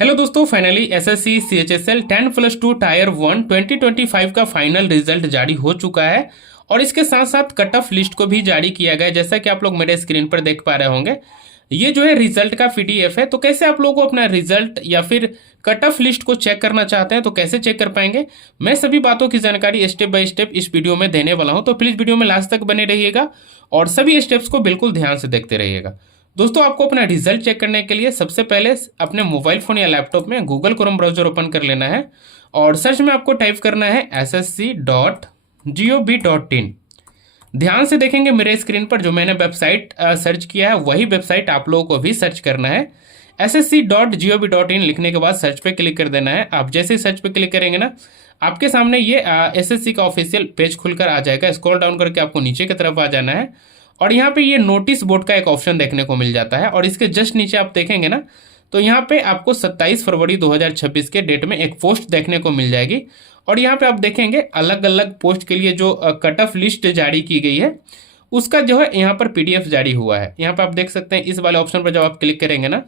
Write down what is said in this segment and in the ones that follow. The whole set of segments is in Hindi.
हेलो दोस्तों, फाइनली एसएससी सीएचएसएल 10+2 टायर 1 2025 का फाइनल रिजल्ट जारी हो चुका है और इसके साथ साथ कट ऑफ लिस्ट को भी जारी किया गया है। जैसा कि आप लोग मेरे स्क्रीन पर देख पा रहे होंगे, ये जो है रिजल्ट का पीडीएफ है। तो कैसे आप लोगों को अपना रिजल्ट या फिर कट ऑफ लिस्ट को चेक करना चाहते हैं तो कैसे चेक कर पाएंगे, मैं सभी बातों की जानकारी स्टेप बाय स्टेप इस वीडियो में देने वाला हूं। तो प्लीज वीडियो में लास्ट तक बने रहिएगा और सभी स्टेप्स को बिल्कुल ध्यान से देखते रहिएगा। दोस्तों, आपको अपना रिजल्ट चेक करने के लिए सबसे पहले अपने मोबाइल फोन या लैपटॉप में गूगल क्रोम ब्राउजर ओपन कर लेना है और सर्च में आपको टाइप करना है ssc.gov.in। ध्यान से देखेंगे मेरे स्क्रीन पर जो मैंने वेबसाइट सर्च किया है वही वेबसाइट आप लोगों को भी सर्च करना है। ssc.gov.in लिखने के बाद सर्च पे क्लिक कर देना है। आप जैसे ही सर्च पे क्लिक करेंगे ना, आपके सामने ये एसएससी का ऑफिशियल पेज खुलकर आ जाएगा। स्क्रॉल डाउन करके आपको नीचे की तरफ आ जाना है और यहाँ पे ये नोटिस बोर्ड का एक ऑप्शन देखने को मिल जाता है और इसके जस्ट नीचे आप देखेंगे ना, तो यहाँ पे आपको 27 फरवरी 2026 के डेट में एक पोस्ट देखने को मिल जाएगी और यहाँ पे आप देखेंगे अलग अलग पोस्ट के लिए जो कट ऑफ लिस्ट जारी की गई है उसका जो है यहाँ पर पीडीएफ जारी हुआ है। यहाँ पे आप देख सकते हैं, इस वाले ऑप्शन पर जब आप क्लिक करेंगे ना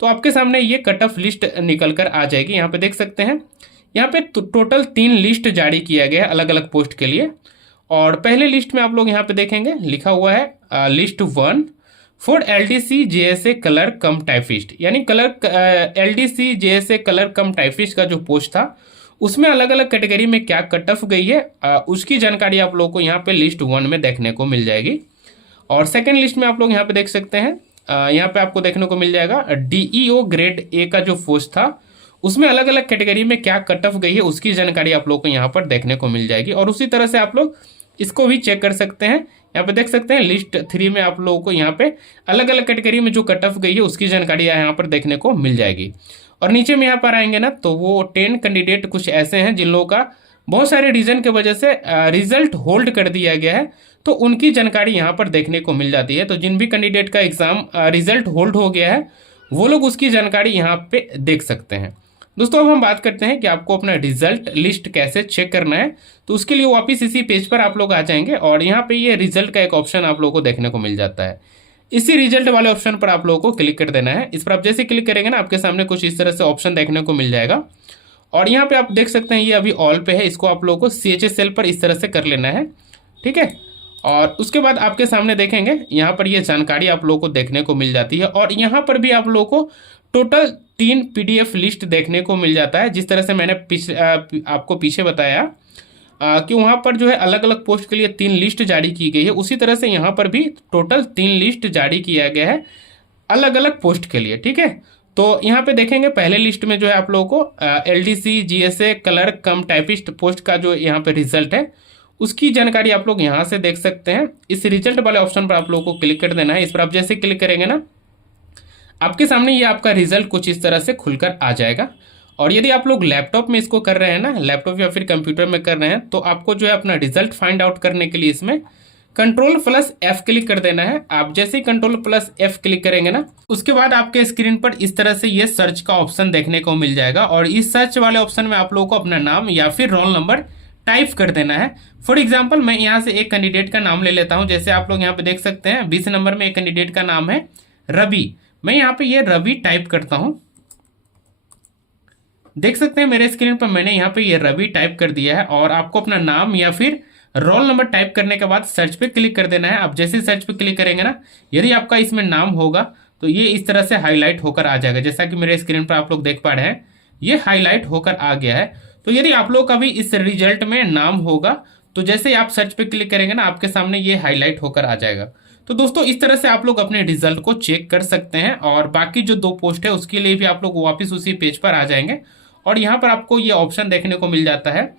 तो आपके सामने ये कट ऑफ लिस्ट निकल कर आ जाएगी। यहाँ पे देख सकते हैं, यहाँ पे टोटल 3 लिस्ट जारी किया गया है अलग अलग पोस्ट के लिए। और पहले लिस्ट में आप लोग यहाँ पे देखेंगे लिखा हुआ है list 1 for LDC JSA clerk cum typist, यानी clerk LDC JSA clerk cum typist का जो पोस्ट था उसमें अलग अलग कैटेगरी में क्या कट ऑफ गई है उसकी जानकारी आप लोगों को यहाँ पे लिस्ट 1 में देखने को मिल जाएगी। और सेकेंड लिस्ट में आप लोग यहाँ पे देख सकते हैं, यहाँ पे आपको देखने को मिल जाएगा डीईओ ग्रेड ए का जो पोस्ट था उसमें अलग अलग कैटेगरी में क्या कट ऑफ गई है उसकी जानकारी आप लोग को यहाँ पर देखने को मिल जाएगी। और उसी तरह से आप लोग इसको भी चेक कर सकते हैं। यहाँ पे देख सकते हैं लिस्ट 3 में आप लोगों को यहाँ पे अलग अलग कैटेगरी में जो कट ऑफ गई है उसकी जानकारी यहाँ पर देखने को मिल जाएगी। और नीचे में यहाँ पर आएंगे ना तो वो 10 कैंडिडेट कुछ ऐसे हैं जिन लोगों का बहुत सारे रीजन के वजह से रिजल्ट होल्ड कर दिया गया है, तो उनकी जानकारी यहाँ पर देखने को मिल जाती है। तो जिन भी कैंडिडेट का एग्जाम रिजल्ट होल्ड हो गया है वो लोग उसकी जानकारी यहाँ पे देख सकते हैं। दोस्तों, अब हम बात करते हैं कि आपको अपना रिजल्ट लिस्ट कैसे चेक करना है। तो उसके लिए वापिस इसी पेज पर आप लोग आ जाएंगे और यहाँ पे ये रिजल्ट का एक ऑप्शन आप लोगों को देखने को मिल जाता है। इसी रिजल्ट वाले ऑप्शन पर आप लोगों को क्लिक कर देना है। इस पर आप जैसे क्लिक करेंगे ना, आपके सामने कुछ इस तरह से ऑप्शन देखने को मिल जाएगा और यहाँ पे आप देख सकते हैं ये अभी ऑल पे है, इसको आप लोगों को सीएचएसएल पर इस तरह से कर लेना है, ठीक है। और उसके बाद आपके सामने देखेंगे यहाँ पर ये जानकारी आप लोगों को देखने को मिल जाती है और यहाँ पर भी आप लोगों को टोटल 3 पीडीएफ लिस्ट देखने को मिल जाता है। जिस तरह से मैंने आपको पीछे बताया कि वहाँ पर जो है अलग अलग पोस्ट के लिए 3 लिस्ट जारी की गई है, उसी तरह से यहाँ पर भी टोटल 3 लिस्ट जारी किया गया है अलग अलग पोस्ट के लिए, ठीक है। तो यहाँ पे देखेंगे पहले लिस्ट में जो है आप लोगों को LDC GSA colour cum typist post का जो यहाँ पे रिजल्ट है उसकी जानकारी आप लोग यहाँ से देख सकते हैं। इस रिजल्ट वाले ऑप्शन पर आप लोगों को क्लिक कर देना है। इस पर आप जैसे क्लिक करेंगे ना, आपके सामने ये आपका रिजल्ट कुछ इस तरह से खुलकर आ जाएगा। और यदि आप लोग लैपटॉप में इसको कर रहे हैं ना, लैपटॉप या फिर कंप्यूटर में कर रहे हैं, तो आपको जो है अपना रिजल्ट फाइंड आउट करने के लिए इसमें Ctrl+F क्लिक कर देना है। आप जैसे ही Ctrl+F क्लिक करेंगे ना, उसके बाद आपके स्क्रीन पर इस तरह से ये सर्च का ऑप्शन देखने को मिल जाएगा और इस सर्च वाले ऑप्शन में आप लोगों को अपना नाम या फिर रोल नंबर टाइप कर देना है। फॉर एग्जाम्पल मैं यहाँ से एक कैंडिडेट का नाम ले लेता हूँ। जैसे आप लोग यहाँ पे देख सकते हैं 20 नंबर में एक कैंडिडेट का नाम है रवि। मैं यहाँ पे ये रवि टाइप करता हूँ। देख सकते हैं मेरे स्क्रीन पर मैंने यहाँ पे ये रवि टाइप कर दिया है और आपको अपना नाम या फिर रोल नंबर टाइप करने के बाद सर्च पे क्लिक कर देना है। आप जैसे सर्च पे क्लिक करेंगे ना, यदि आपका इसमें नाम होगा तो ये इस तरह से हाईलाइट होकर आ जाएगा। जैसा कि मेरे स्क्रीन पर आप लोग देख पा रहे हैं ये हाईलाइट होकर आ गया है। तो यदि आप लोग का भी इस रिजल्ट में नाम होगा तो जैसे ही आप सर्च पे क्लिक करेंगे ना, आपके सामने ये हाईलाइट होकर आ जाएगा। तो दोस्तों, इस तरह से आप लोग अपने रिजल्ट को चेक कर सकते हैं और बाकी जो 2 पोस्ट है उसके लिए भी आप लोग वापस उसी पेज पर आ जाएंगे और यहाँ पर आपको ये ऑप्शन देखने को मिल जाता है।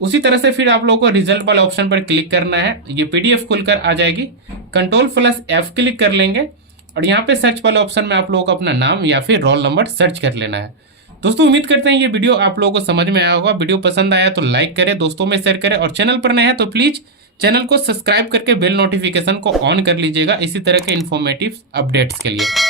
उसी तरह से फिर आप लोगों को रिजल्ट वाले ऑप्शन पर क्लिक करना है, ये पीडीएफ खुलकर आ जाएगी। Ctrl+F क्लिक कर लेंगे और यहाँ पे सर्च वाले ऑप्शन में आप लोगों को अपना नाम या फिर रोल नंबर सर्च कर लेना है। दोस्तों, उम्मीद करते हैं ये वीडियो आप लोगों को समझ में आया होगा। वीडियो पसंद आया तो लाइक करें, दोस्तों में शेयर करें और चैनल पर नए हैं तो प्लीज चैनल को सब्सक्राइब करके बेल नोटिफिकेशन को ऑन कर लीजिएगा इसी तरह के इन्फॉर्मेटिव अपडेट्स के लिए।